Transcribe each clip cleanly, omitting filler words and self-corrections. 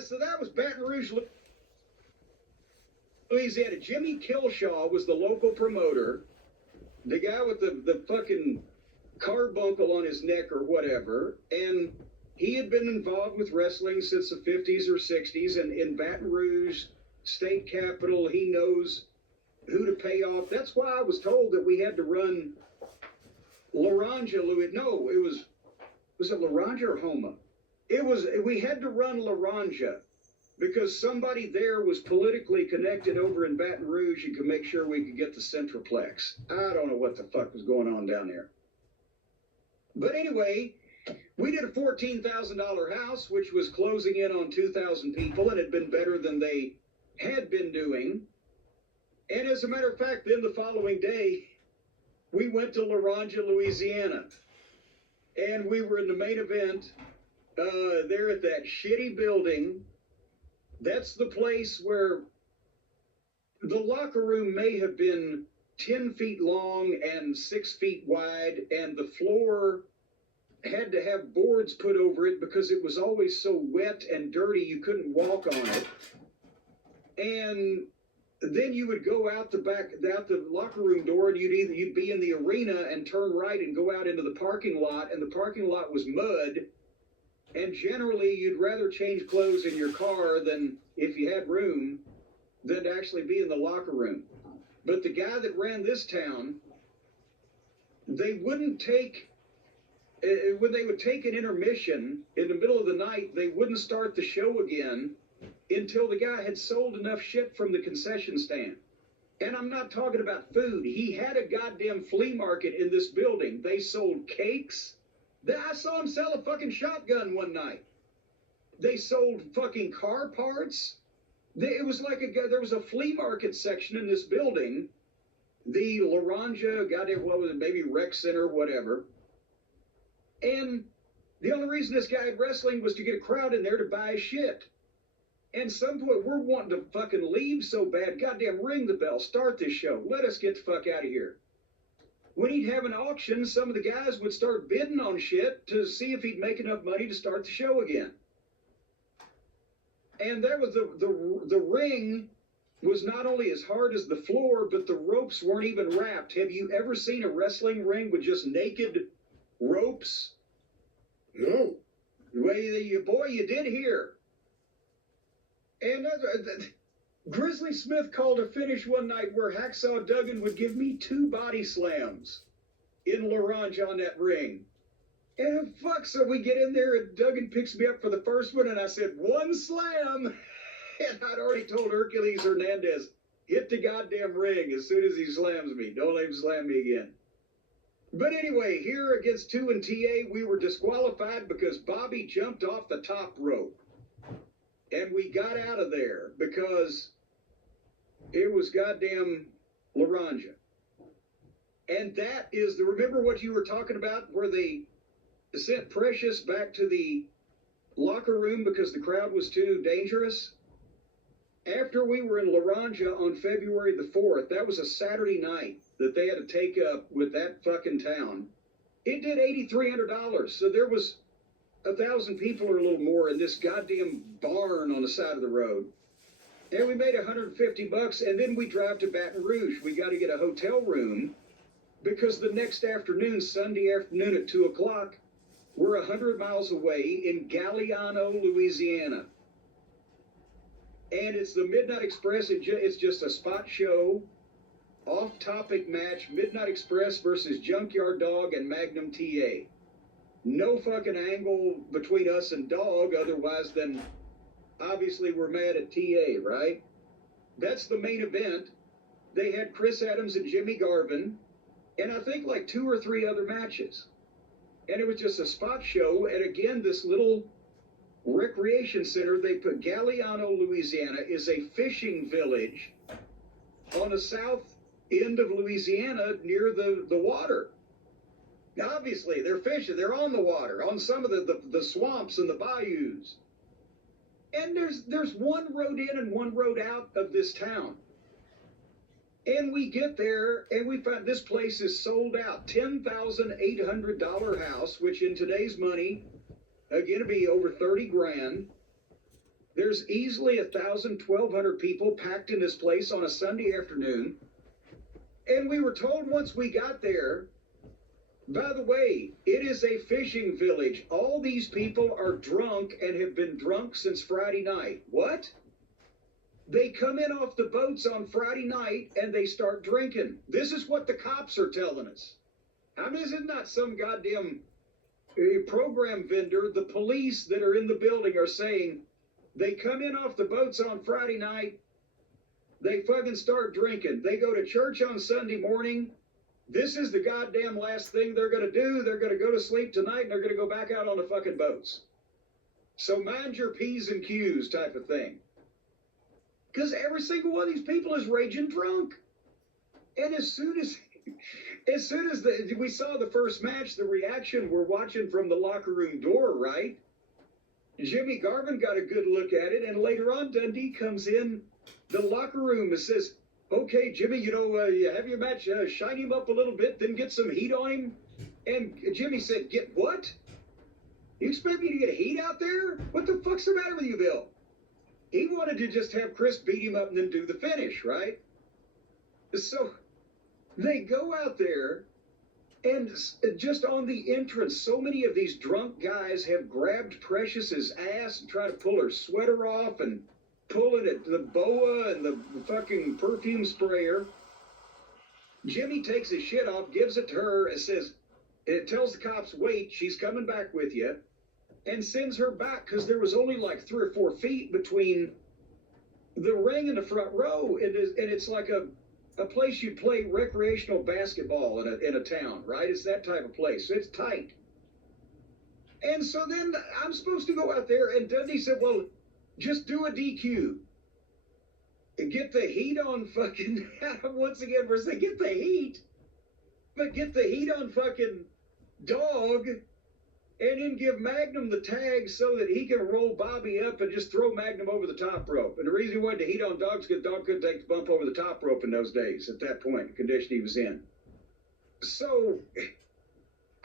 So that was Baton Rouge, Louisiana. Jimmy Killshaw was the local promoter, the guy with the fucking carbuncle on his neck or whatever, and he had been involved with wrestling since the 50s or 60s, and in Baton Rouge, state capital, he knows who to pay off. That's why I was told that we had to run Laranja, Louis. No, was it Laranja or Homa? We had to run Laranja because somebody there was politically connected over in Baton Rouge and could make sure we could get the Centroplex. I don't know what the fuck was going on down there. But anyway, we did a $14,000 house, which was closing in on 2,000 people and had been better than they had been doing. And as a matter of fact, then the following day, we went to Laranja, Louisiana. And we were in the main event there at that shitty building. That's the place where the locker room may have been 10 feet long and 6 feet wide, and the floor had to have boards put over it because it was always so wet and dirty you couldn't walk on it. And then you would go out the locker room door, and you'd be in the arena and turn right and go out into the parking lot, and the parking lot was mud. And generally, you'd rather change clothes in your car than, if you had room, than to actually be in the locker room. But the guy that ran this town, they wouldn't take, when they would take an intermission in the middle of the night, they wouldn't start the show again until the guy had sold enough shit from the concession stand. And I'm not talking about food. He had a goddamn flea market in this building. They sold cakes. I saw him sell a fucking shotgun one night. They sold fucking car parts. It was like there was a flea market section in this building. The Laranja, goddamn, what was it, maybe rec center, whatever. And the only reason this guy had wrestling was to get a crowd in there to buy shit. And some point, we're wanting to fucking leave so bad. Goddamn, ring the bell. Start this show. Let us get the fuck out of here. When he'd have an auction, some of the guys would start bidding on shit to see if he'd make enough money to start the show again. And that was the ring was not only as hard as the floor, but the ropes weren't even wrapped. Have you ever seen a wrestling ring with just naked ropes? No. Well, you did here. And Grizzly Smith called a finish one night where Hacksaw Duggan would give me 2 body slams in Laranja on that ring. And fuck, so we get in there and Duggan picks me up for the first one, and I said, 1 slam. And I'd already told Hercules Hernandez, hit the goddamn ring as soon as he slams me. Don't let him slam me again. But anyway, here against 2 and TA, we were disqualified because Bobby jumped off the top rope. And we got out of there because it was goddamn Laranja. And that is remember what you were talking about where they sent Precious back to the locker room because the crowd was too dangerous? After we were in Laranja on February the 4th, that was a Saturday night that they had to take up with that fucking town. It did $8,300. So there was 1,000 people or a little more in this goddamn barn on the side of the road. And we made $150, and then we drive to Baton Rouge. We got to get a hotel room because the next afternoon, Sunday afternoon at 2 o'clock, we're 100 miles away in Galliano, Louisiana. And it's the Midnight Express. It's just a spot show, off-topic match, Midnight Express versus Junkyard Dog and Magnum TA. No fucking angle between us and Dog, otherwise than obviously we're mad at TA, right? That's the main event. They had Chris Adams and Jimmy Garvin, and I think like 2 or 3 other matches. And it was just a spot show, and again, this little recreation center they put, Galliano, Louisiana, is a fishing village on the south end of Louisiana near the water. Obviously, they're fishing. They're on the water, on some of the swamps and the bayous. And there's one road in and one road out of this town. And we get there, and we find this place is sold out. $10,800 house, which in today's money, again, it'd be over 30 grand. There's easily 1,000, 1,200 people packed in this place on a Sunday afternoon. And we were told once we got there, by the way, it is a fishing village. All these people are drunk and have been drunk since Friday night. What? They come in off the boats on Friday night and they start drinking. This is what the cops are telling us. I mean, this is not some goddamn program vendor. The police that are in the building are saying they come in off the boats on Friday night. They fucking start drinking. They go to church on Sunday morning. This is the goddamn last thing they're going to do. They're going to go to sleep tonight and they're going to go back out on the fucking boats. So mind your P's and Q's type of thing. Because every single one of these people is raging drunk. And as soon as we saw the first match, the reaction, we're watching from the locker room door, right? Jimmy Garvin got a good look at it, and later on, Dundee comes in the locker room and says, okay, Jimmy, you have your match, shine him up a little bit, then get some heat on him. And Jimmy said, get what? You expect me to get heat out there? What the fuck's the matter with you, Bill? He wanted to just have Chris beat him up and then do the finish, right? So they go out there, and just on the entrance, so many of these drunk guys have grabbed Precious's ass and tried to pull her sweater off and pulling at the boa and the fucking perfume sprayer. Jimmy takes his shit off, gives it to her, and says, it tells the cops, wait, she's coming back with you, and sends her back because there was only like 3 or 4 feet between the ring and the front row. And it's like a place you play recreational basketball in a town, right? It's that type of place. It's tight. And so then I'm supposed to go out there, and Dundee said, well, just do a DQ. And get the heat on fucking, once again, we're saying get the heat, but get the heat on fucking Dog, and then give Magnum the tag so that he can roll Bobby up and just throw Magnum over the top rope. And the reason he wanted to heat on Dog is because Dog couldn't take the bump over the top rope in those days at that point, the condition he was in. So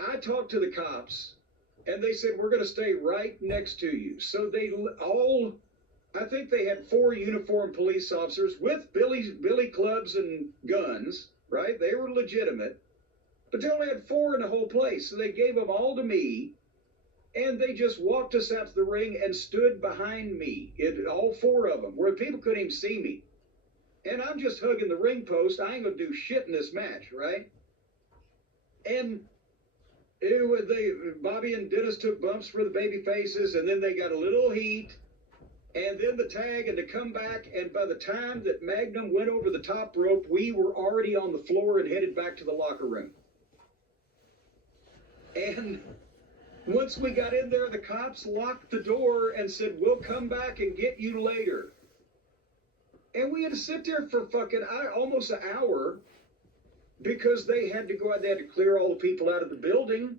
I talked to the cops, and they said, we're going to stay right next to you. So they all, I think they had 4 uniformed police officers with billy clubs and guns, right? They were legitimate. But they only had 4 in the whole place. So they gave them all to me, and they just walked us out to the ring and stood behind me, all 4 of them, where people couldn't even see me. And I'm just hugging the ring post. I ain't going to do shit in this match, right? And Bobby and Dennis took bumps for the baby faces, and then they got a little heat, and then the tag, and to come back, and by the time that Magnum went over the top rope, we were already on the floor and headed back to the locker room. And once we got in there, the cops locked the door and said, we'll come back and get you later. And we had to sit there for fucking almost an hour because they had to go out, they had to clear all the people out of the building.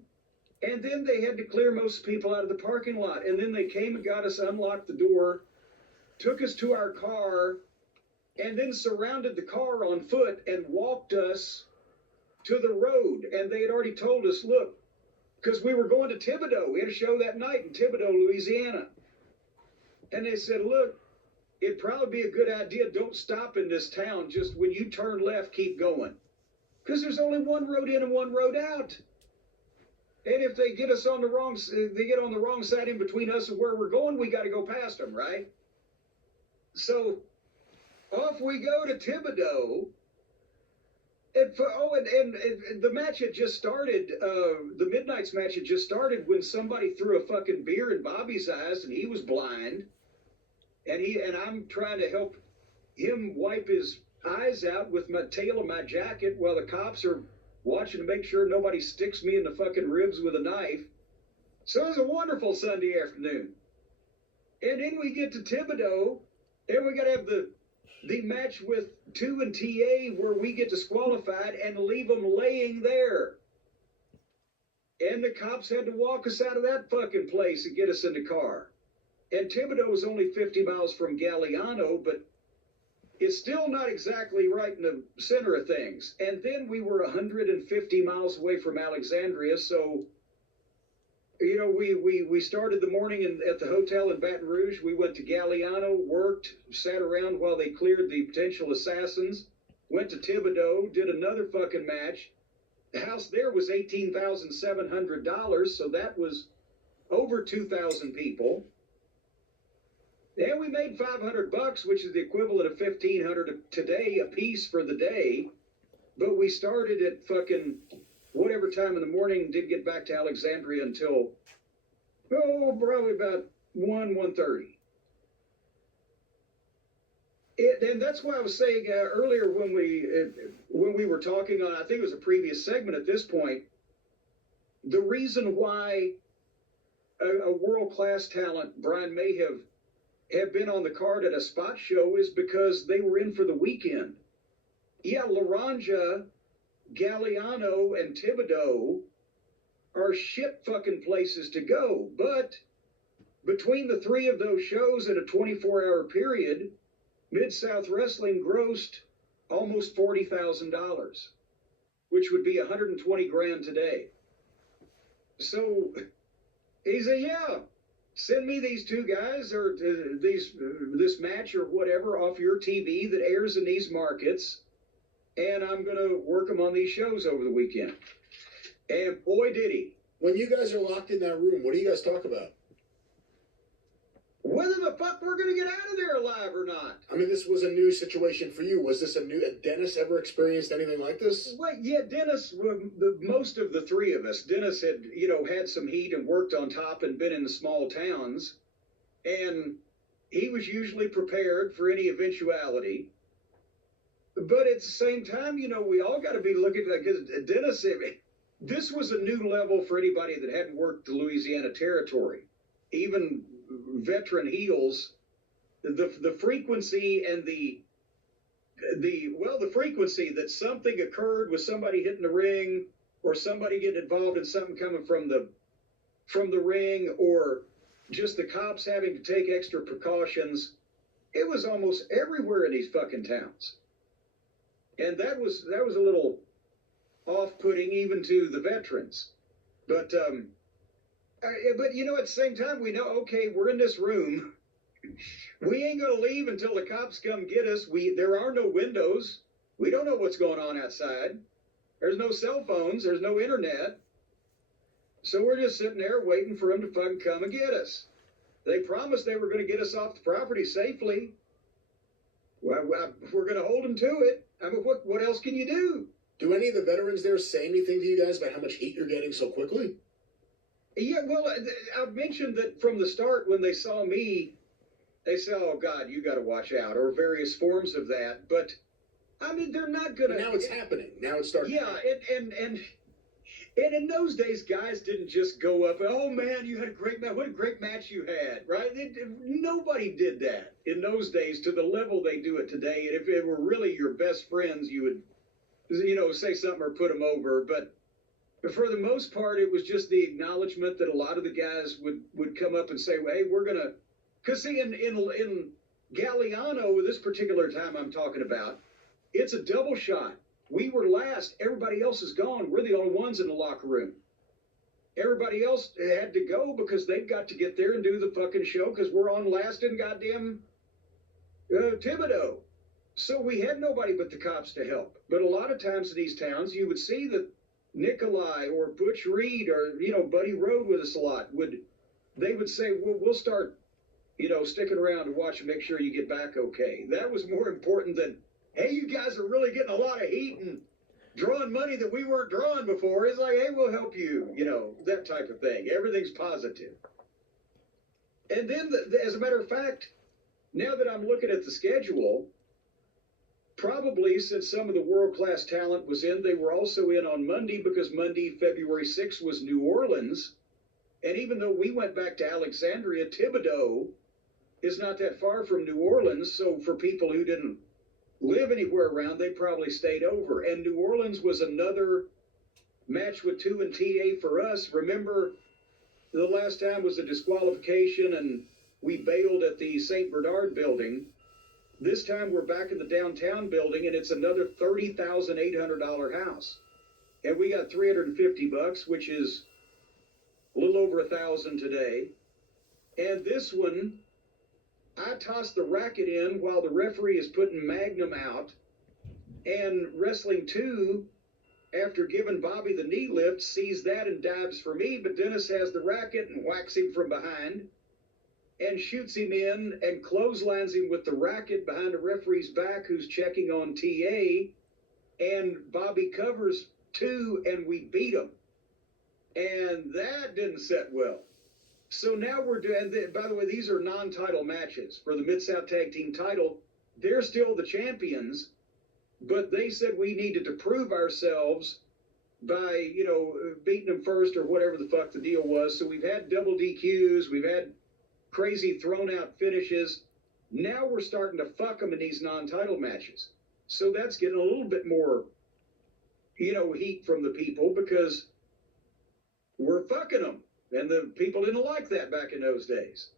And then they had to clear most people out of the parking lot. And then they came and got us, unlocked the door, took us to our car, and then surrounded the car on foot and walked us to the road. And they had already told us, look, because we were going to Thibodaux. We had a show that night in Thibodaux, Louisiana. And they said, look, it'd probably be a good idea. Don't stop in this town. Just when you turn left, keep going. Because there's only one road in and one road out. And if they get us on the wrong, they get on the wrong side in between us and where we're going, we got to go past them, right? So off we go to Thibodaux. And the match had just started. The Midnight's match had just started when somebody threw a fucking beer in Bobby's eyes, and he was blind. And I'm trying to help him wipe his eyes out with my tail of my jacket while the cops are watching to make sure nobody sticks me in the fucking ribs with a knife. So it was a wonderful Sunday afternoon. And then we get to Thibodaux, and we got to have the match with 2 and TA where we get disqualified and leave them laying there. And the cops had to walk us out of that fucking place and get us in the car. And Thibodaux was only 50 miles from Galliano, but it's still not exactly right in the center of things. And then we were 150 miles away from Alexandria, so You know, we started the morning at the hotel in Baton Rouge. We went to Galliano, worked, sat around while they cleared the potential assassins. Went to Thibodeau, did another fucking match. The house there was $18,700, so that was over 2,000 people. And we made $500, which is the equivalent of $1,500 today a piece for the day. But we started at fucking whatever time in the morning, didn't get back to Alexandria until, probably about 1:30. And that's why I was saying earlier when we were talking on, I think it was a previous segment at this point, the reason why a world-class talent, Brian, may have been on the card at a spot show is because they were in for the weekend. Yeah, Laranja, Galliano, and Thibodeau are shit fucking places to go. But between the three of those shows in a 24-hour period, Mid-South Wrestling grossed almost $40,000, which would be 120 grand today. So he said, yeah, send me these two guys or this match or whatever off your TV that airs in these markets, and I'm going to work them on these shows over the weekend. And boy, did he. When you guys are locked in that room, what do you guys talk about? Whether the fuck we're going to get out of there alive or not. I mean, this was a new situation for you. Was this had Dennis ever experienced anything like this? Well, yeah, Dennis, most of the three of us, Dennis had, had some heat and worked on top and been in the small towns. And he was usually prepared for any eventuality. But at the same time, we all got to be looking at Dennis. This was a new level for anybody that hadn't worked the Louisiana Territory. Even veteran heels, the frequency and the frequency that something occurred with somebody hitting the ring or somebody getting involved in something coming from the ring or just the cops having to take extra precautions, it was almost everywhere in these fucking towns. And that was a little off-putting even to the veterans. But at the same time, we know, okay, we're in this room. We ain't going to leave until the cops come get us. There are no windows. We don't know what's going on outside. There's no cell phones. There's no internet. So we're just sitting there waiting for them to fucking come and get us. They promised they were going to get us off the property safely. Well, we're going to hold them to it. I mean, what else can you do? Do any of the veterans there say anything to you guys about how much heat you're getting so quickly? Yeah, well, I mentioned that from the start when they saw me, they said, oh, God, you got to watch out, or various forms of that. But, I mean, they're not going to... Now it's happening. Now it's starting. Yeah, and in those days, guys didn't just go up, oh, man, you had a great match. What a great match you had, right? Nobody did that in those days to the level they do it today. And if it were really your best friends, you would, say something or put them over. But for the most part, it was just the acknowledgement that a lot of the guys would come up and say, well, hey, we're going to... Because, see, in Galliano, this particular time I'm talking about, it's a double shot. We were last. Everybody else is gone. We're the only ones in the locker room. Everybody else had to go because they've got to get there and do the fucking show because we're on last in goddamn Thibodeau. So we had nobody but the cops to help. But a lot of times in these towns, you would see that Nikolai or Butch Reed or, Buddy rode with us a lot. They would say, well, we'll start, sticking around to watch and make sure you get back okay. That was more important than, hey, you guys are really getting a lot of heat and drawing money that we weren't drawing before. It's like, hey, we'll help you, that type of thing. Everything's positive. And then, as a matter of fact, now that I'm looking at the schedule, probably since some of the world-class talent was in, they were also in on Monday because Monday, February 6th was New Orleans. And even though we went back to Alexandria, Thibodeau is not that far from New Orleans. So for people who didn't live anywhere around, they probably stayed over. And New Orleans was another match with 2 and TA for us. Remember, the last time was a disqualification and we bailed at the St. Bernard building. This time we're back in the downtown building and it's another $30,800 house. And we got $350, which is a little over 1,000 today. And this one, I tossed the racket in while the referee is putting Magnum out. And Wrestling 2, after giving Bobby the knee lift, sees that and dives for me, but Dennis has the racket and whacks him from behind and shoots him in and clotheslines him with the racket behind the referee's back, who's checking on TA. And Bobby covers 2, and we beat him. And that didn't set well. So now we're doing, by the way, these are non-title matches for the Mid-South Tag Team title. They're still the champions, but they said we needed to prove ourselves by, beating them first or whatever the fuck the deal was. So we've had double DQs, we've had crazy thrown out finishes. Now we're starting to fuck them in these non-title matches. So that's getting a little bit more, heat from the people because we're fucking them. And the people didn't like that back in those days.